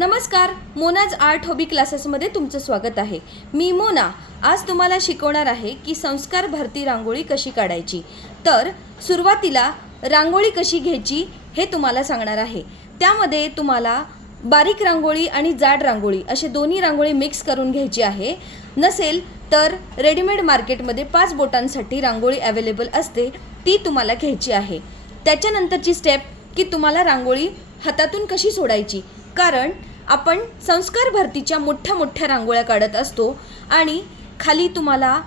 नमस्कार, मोनाज art hobby क्लासेसमध्ये तुमचं स्वागत आहे। मी मोना आज तुम्हाला शिकवणार आहे की संस्कार भरती रांगोळी कशी काढायची। तर सुरुवातीला रांगोळी कशी घ्यायची हे तुम्हाला सांगणार आहे। त्यामध्ये तुम्हाला बारीक रांगोळी आणि जाड रांगोळी असे दोन्ही रांगोळी मिक्स करून घ्यायची आहे। नसेल तर रेडीमेड मार्केटमध्ये 5 बोटांसाठी रांगोळी अवेलेबल असते, ती तुम्हाला घ्यायची आहे। त्याच्यानंतरची स्टेप की तुम्हाला रांगोळी हातातून कशी सोडायची, कारण आपण संस्कार भरतीच्या मोठ्या मोठ्या रांगोळ्या काढत असतो आणि खाली तुम्हाला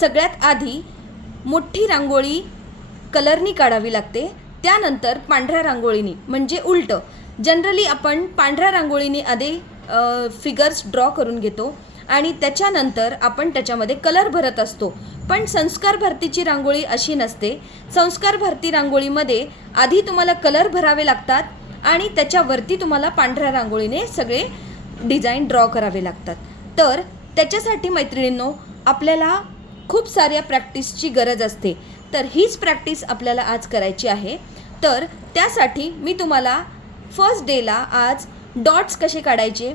सगळ्यात आधी मोठी रांगोळी कलरनी काढावी लागते, त्यानंतर पांढऱ्या रांगोळीनी म्हणजे उलटं। जनरली आपण पांढऱ्या रांगोळीने आधी फिगर्स ड्रॉ करून घेतो आणि त्याच्यानंतर आपण त्याच्यामध्ये कलर भरत असतो, पण संस्कार भरतीची रांगोळी अशी नसते। संस्कार भरती रांगोळीमध्ये आधी तुम्हाला कलर भरावे लागतात आणि त्याच्यावरती तुम्हाला पांढऱ्या रांगोळीने सगळे डिझाइन ड्रॉ करावे लागतात। तर त्याच्यासाठी मैत्रिणींनो आपल्याला खूप साऱ्या प्रॅक्टिसची गरज असते, तर हीच प्रॅक्टिस आपल्याला आज करायची आहे। तर त्यासाठी मी तुम्हाला फर्स्ट डेला आज डॉट्स कसे काढायचे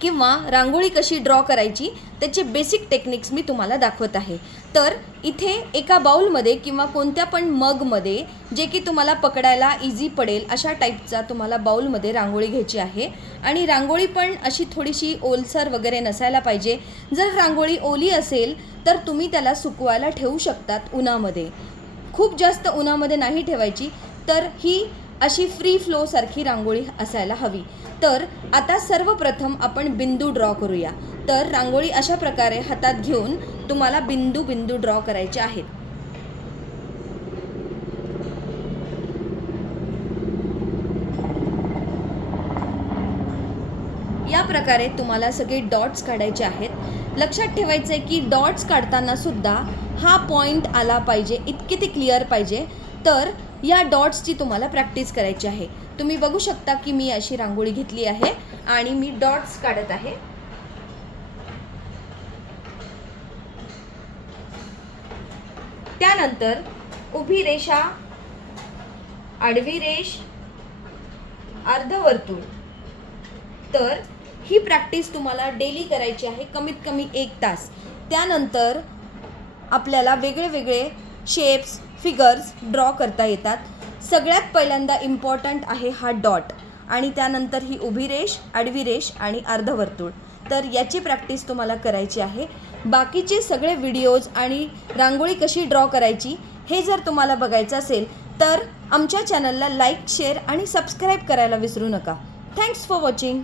किंवा रांगोळी कशी ड्रॉ करायची त्याचे बेसिक टेक्निक्स मी तुम्हाला दाखवत आहे। तर इथे एका बाउलमध्ये किंवा कोणत्या पण मगमध्ये जे की तुम्हाला पकडायला इझी पडेल अशा टाईपचा तुम्हाला बाउलमध्ये रांगोळी घ्यायची आहे आणि रांगोळी पण अशी थोडीशी ओलसर वगैरे नसायला पाहिजे। जर रांगोळी ओली असेल तर तुम्ही त्याला सुकवायला ठेवू शकतात उन्हामध्ये, खूप जास्त उन्हामध्ये नाही ठेवायची। तर ही अशी फ्री फ्लो सारखी रांगोळी असायला हवी। तर आता सर्वप्रथम आपण बिंदू ड्रॉ करूया। तर रांगोळी अशा प्रकारे हातात घेऊन तुम्हाला बिंदू बिंदू ड्रॉ करायचे आहेत। या प्रकारे तुम्हाला सगळे डॉट्स काढायचे आहेत। लक्षात ठेवायचं आहे की डॉट्स काढताना सुद्धा हा पॉइंट आला पाहिजे, इतके ते क्लिअर पाहिजे। तर या डॉट्सची तुम्हाला प्रॅक्टिस करायची आहे। तुम्ही बघू शकता की मी अशी रांगोळी घेतली आहे आणि मी डॉट्स काढत आहे। त्यानंतर उभी रेषा, आडवी रेष, अर्धवर्तुळ। तर ही प्रॅक्टिस तुम्हाला डेली करायची आहे, कमीत कमी 1 तास। त्यानंतर आपल्याला वेगळे वेगळे शेप्स फिगर्स ड्रॉ करता येतात। सगळ्यात पहिल्यांदा इम्पॉर्टंट आहे हा डॉट आणि त्यानंतर ही उभी रेष, आडवी रेष आणि अर्धवर्तुळ। तर याची प्रॅक्टिस तुम्हाला करायची आहे। बाकीचे सगळे व्हिडिओज आणि रांगोळी कशी ड्रॉ करायची हे जर तुम्हाला बघायचं असेल तर आमच्या चॅनलला लाईक, शेअर आणि सबस्क्राईब करायला विसरू नका। Thanks for watching.